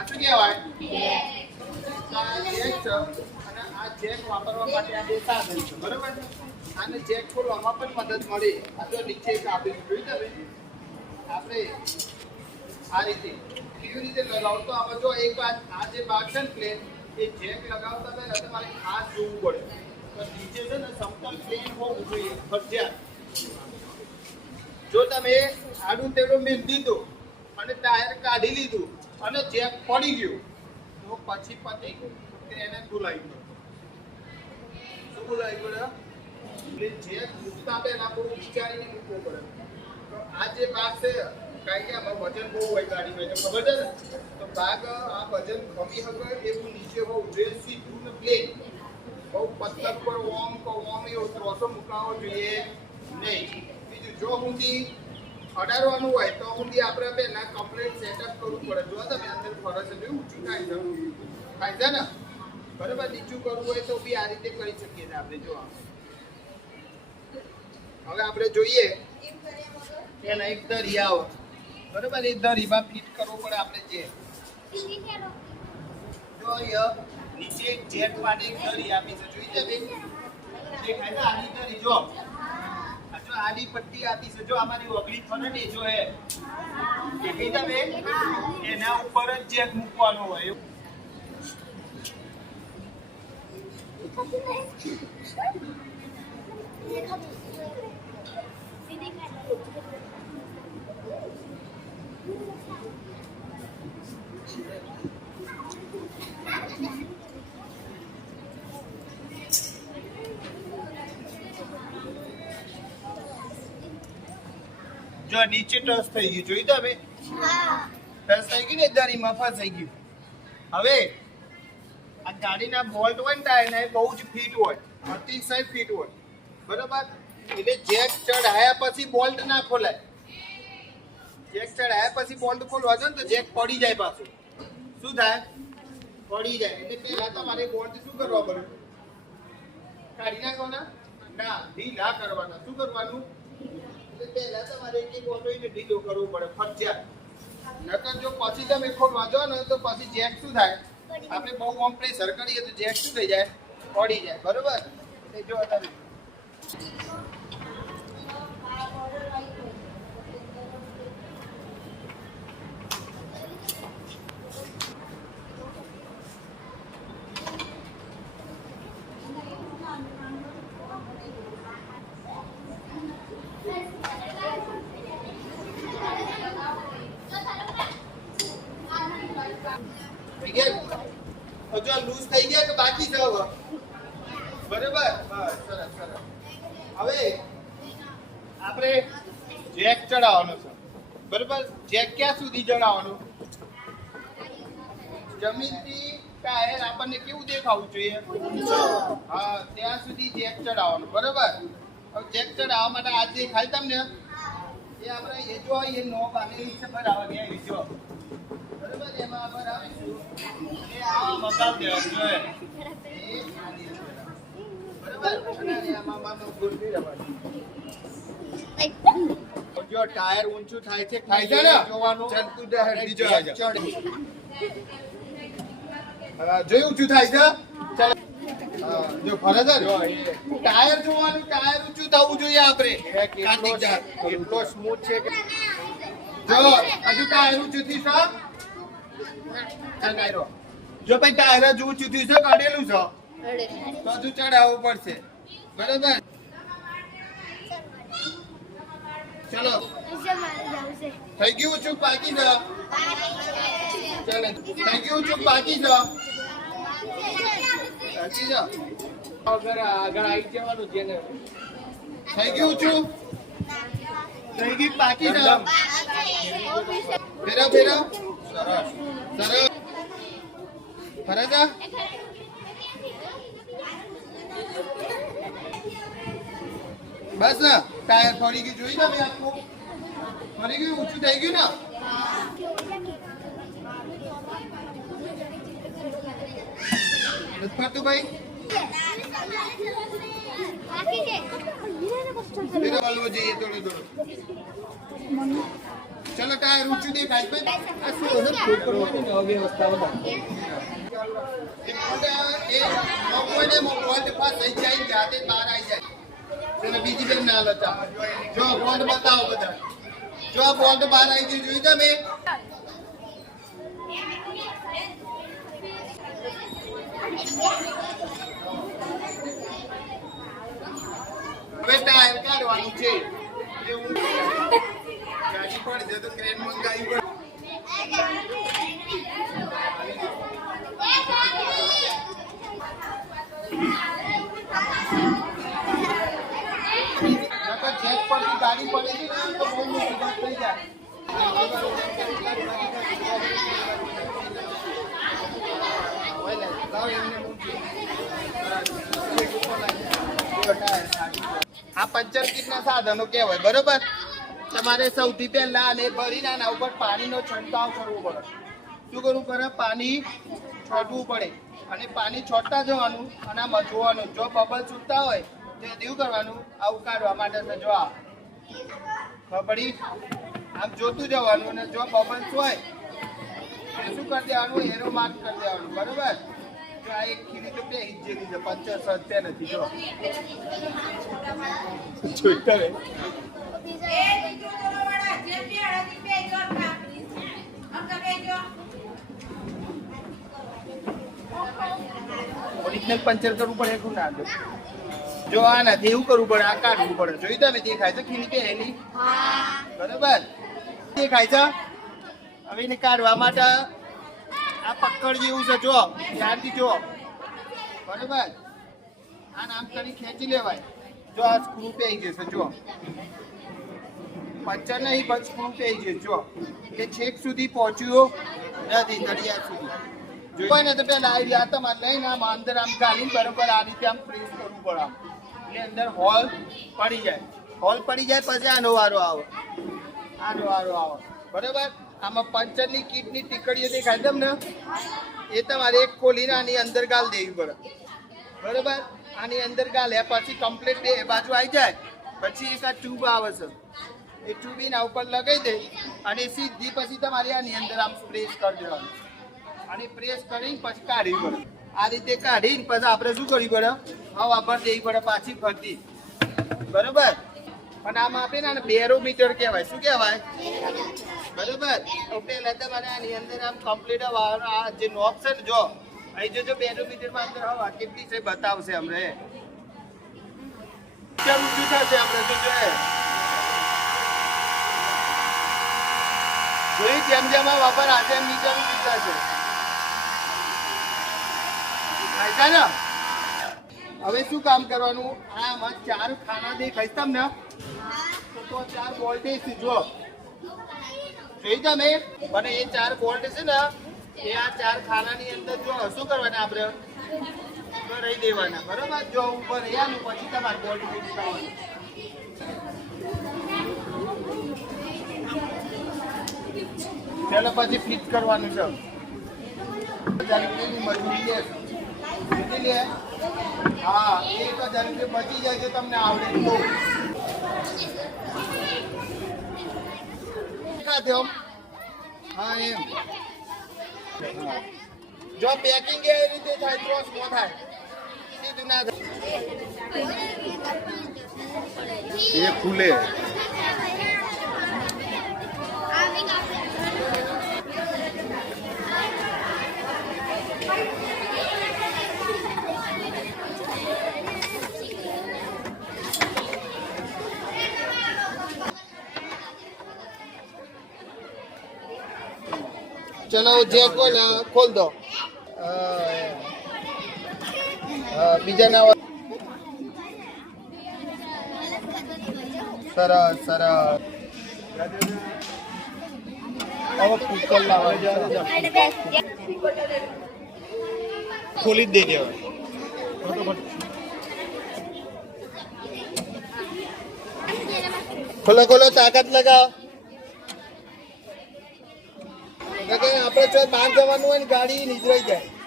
આ શું કહેવાય? આ જેક છે અને આ જેક વાપરવા માટે આ બે સાધન છે, બરાબર છે? આને જેક ખોલવામાં પણ મદદ મળી. આ જો નીચે એક આપેલું જોઈ તમે આપણે આ રીતે કેવી રીતે લગાવતો આમાં જો એક વાત આ જે ભાગ છે ને પ્લેન એ જેક લગાવતા પહેલા તમારે ખાસ જોવું પડે તો નીચે છે ને સમતલ પ્લેન હોવું જોઈએ ફરજિયાત. જો તમે આડું તેડું મેં દીધું અને ટાયર કાઢી લીધું અને જેક પડી ગયું તો પછી પતી ગયું કે એને ભૂલાઈ ગયું. શું ભૂલાઈ ગયું? એટલે જેક મૂકતા પહેલા બહુ વિચારીને મૂકવું પડે. તો આ જે ભાગ છે કારણ કે આમાં વજન બહુ હોય ગાડીમાં એટલે ખબર છે ને તો ભાગ આ વજન કમી શકે એવું નીચે હોવું જોઈએ સીધું ને પ્લેન. બહુ પથ્થર પર ઓમ એવો ત્રોસો મુકાવવો જોઈએ નહીં. બીજું જો ઊંધી અડાડવાનું હોય તો ઊંધી આપણે પહેલા કમ્પ્લીટ સેટઅપ કરવું પડે. જો તમે અંદર ફરજ છે ઊંચું થાય છે ને બરાબર. નીચું કરવું હોય તો બી આ રીતે કરી શકીએ છીએ આપણે. જો હવે આપણે જોઈએ એના એક દરી આવે બરાબર. એ દરીમાં ફિટ કરવો પડે આપણે જે જો અહીંયા નીચે એક જેટ માટે એક દરી આપી છે જોઈ છે બેન દેખાય છે આડી દરી જો આ જો આડી પટ્ટી આપી છે જો અમારી ઓગળી ફરે ને જો હે દેખાય છે બેન એના ઉપર જ જેટ મૂકવાનો હોય. જો નીચે ટચ થઈ ગયું જોઈ તમે ટચ થઈ ગયું ને દરીમાં ફસાઈ ગયું. હવે આ ગાડીના બોલ્ટ હોય ને ટાયર ના એ બહુ જ ફિટ હોય અતિશય ફિટ હોય બરાબર. એટલે જેક ચઢાયા પછી બોલ્ટ ના ખોલાય. જેક ચઢાયા પછી બોલ્ટ ખોલવા છે ને તો જેક પડી જાય પાછું. શું થાય? પડી જાય. એટલે પહેલા તમારે બોલ્ટ શું કરવા પડે? કાઢી નાખવાના ના ઢીલા કરવાના. શું કરવાનું? પહેલા તમારે એક બોલ્ટ ઢીલો કરવો પડે ફરજિયાત. નકર જો પછી તમે ખોલવા જાઓ ને તો પછી જેક શું થાય? આપણે બહુ ઓમ પ્રેશર કરીએ તો જેક શું થઈ જાય? પડી જાય બરોબર. એટલે જો તમે જો લૂઝ થઈ ગયા કે બાકી છે હવે બરાબર. બસ સરસ સરસ. હવે આપણે જેક ચડાવવાનો છે બરાબર. જેક ક્યાં સુધી ચડાવવાનું? જમીનથી ટાયર આપણને કેવું દેખાવું જોઈએ? હા ત્યાં સુધી જેક ચડાવવાનું બરાબર. હવે જેક ચડાવવા માટે આ દેખાય તમને એ આપણે એ જો એ નોબ આની છે બરાબર ગયા જો બરાબર. એમાં આપણે આવીશું એ આ મકાન દેવાનું જોઈએ જો ટાયર ઊંચું થાય છે જોવાનું જોયું ઊંચું થાય છે જો ફરજ ટાયર જોવાનું. ટાયર ઊંચું થવું જોઈએ આપણે કેટલો સ્મૂથ છે જો હજુ ટાયર ઊંચું થી જો ભાઈ ટાયર જ ઊંચું થયું છે કાઢેલું છે તો હજુ ચડાવવું પડશે બરાબર. ચલો થઈ ગયું ઊંચું બાકી છે. ચાલો થઈ ગયું ઊંચું બાકી છે. આગળ આવી જવાનું જેને થઈ ગયું ઊંચું થઈ ગયું બાકી છે. ફેરા ફેરા સરસ સરસ ફરજ બસ ને ટાયર ફરી ગયું જોઈ તમે આખું ફરી ગયું ઊંચું થઈ ગયું ને. ફરતું ભાઈ જઈએ થોડું થોડું ચલો ટાયર ઊંચું દેખાય છે આ શું હશે ફૂટ કરવાની અવ્યવસ્થા બધા એ મોકોને મોકોલ પાસ થઈ જાય જાતે બહાર આવી જાય તેને બીજી બેન ના લતા જો બોલ્ટ બતાવો બધા જો બોલ્ટ બહાર આવી ગયું જોઈ તમે હવે ટાયર કાઢવાનું છે જે હું ગાડી પડી જાય તો ક્રેન મંગાવી પડે ચેક પરથી ગાડી પડેલી ને તો બહુ મોટી વાત થઈ જાય આ પંચર કીટના સાધનો કહેવાય બરોબર તમારે સૌથી પહેલા આને ભરીને આના ઉપર પાણીનો છંટકાવ કરવો પડે શું કરવું પડે પાણી છોડવું પડે અને પાણી છોડતા જવાનું અને આમાં જોવાનું જો બબલ છૂટતા હોય તો એવું કરવાનું આવું કાઢવા માટે જો આ ખબડી આમ જોતું જવાનું અને જો બબલ્સ હોય તો શું કરી દેવાનું એરો માર્ક કરી દેવાનું બરોબર જો આ એક ખીલી તો બે ઇંચની છે 50 સત્ય નથી જો જોઈતા રે ઓરિજિનલ પંચર કરવું પડે એટલું ના જો આ નથી એવું કરવું પડે આ કાઢવું પડે જોઈ તમે દેખાય છે ખીલી કે એની બરોબર દેખાય છે હવે એને કાઢવા માટે આ પકડ જેવું છે જો ધ્યાનથી જો બરોબર આ નામ કરી ખેંચી લેવાય જો આ સ્ક્રૂ પેઈ જશે જો પંચર નહીં પણ સ્ક્રૂ પેઈ જશે જો એ છેક સુધી પહોંચ્યું નથી તળિયા સુધી જોઈ ને તો પેલા આવી રહ્યા તમારે લઈને આમ અંદર આમ ગાલીને બરોબર આ રીતે આમ પ્રેસ કરવું પડે આમ એટલે અંદર હોલ પડી જાય પછી આનો વારો આવે બરોબર આમાં પંચરની કીટની ટીકડીઓ દેખાય તમને એ તમારે એક ખોલીને આની અંદર ગાલ દેવી પડે બરોબર આની અંદર ગાલ્યા પછી કમ્પ્લીટ બે બાજુ આવી જાય પછી એક આ ટ્યુબ આવે છે એ ટ્યુબીના ઉપર લગાવી દે અને સીધી પછી તમારે આની અંદર આમ પ્રેસ કરી દેવાનું અને પ્રેસ કરીને પછી કાઢવી પડે આ રીતે કાઢીને પછી આપણે શું કરવી પડે હવા ભર દેવી પડે પાછી ફરતી બરોબર પણ આમ આપે ને બેરોમીટર કહેવાય શું કહેવાય બરોબર પેલા તમારે આની અંદર આમ કમ્પ્લીટ આ જે નોબ છે ને જો અહીં જો બેરોમીટરમાં અંદર હવા કેટલી છે બતાવશે અમને ઊંચું થશે આપણે તો જોઈ જેમ જેમ આ વાપર આજે એમ નીચે ઊંચું થશે ને હવે શું કામ કરવાનું આમાં 4 ખાના દેખાય તમને તો 4 વોલ્ટેજ જો જોઈ તમે અને એ 4 વોલ્ટ છે ને એ આ 4 ખાનાની અંદર જો શું કરવાના આપણે તો રહી દેવાના બરોબર જો ઉપર રહ્યાનું પછી તમારે બોલ્ટ ફિટ કરવાનું પેલા પછી ફિટ કરવાનું છે મજૂરી લે હા 1000 રૂપિયા બચી જાય છે તમને આવડે તો હા એમ જો પેકિંગ એ રીતે થાય ક્રોસ ન થાય સીધું ના થાય એ ખુલે चलो जे खोल दो बीजा ना सरस सरस खोली दे दिया खोलो खोलो ताकत लगाओ આપણે જો બહાર જવાનું હોય ને ગાડી નીકળી જાય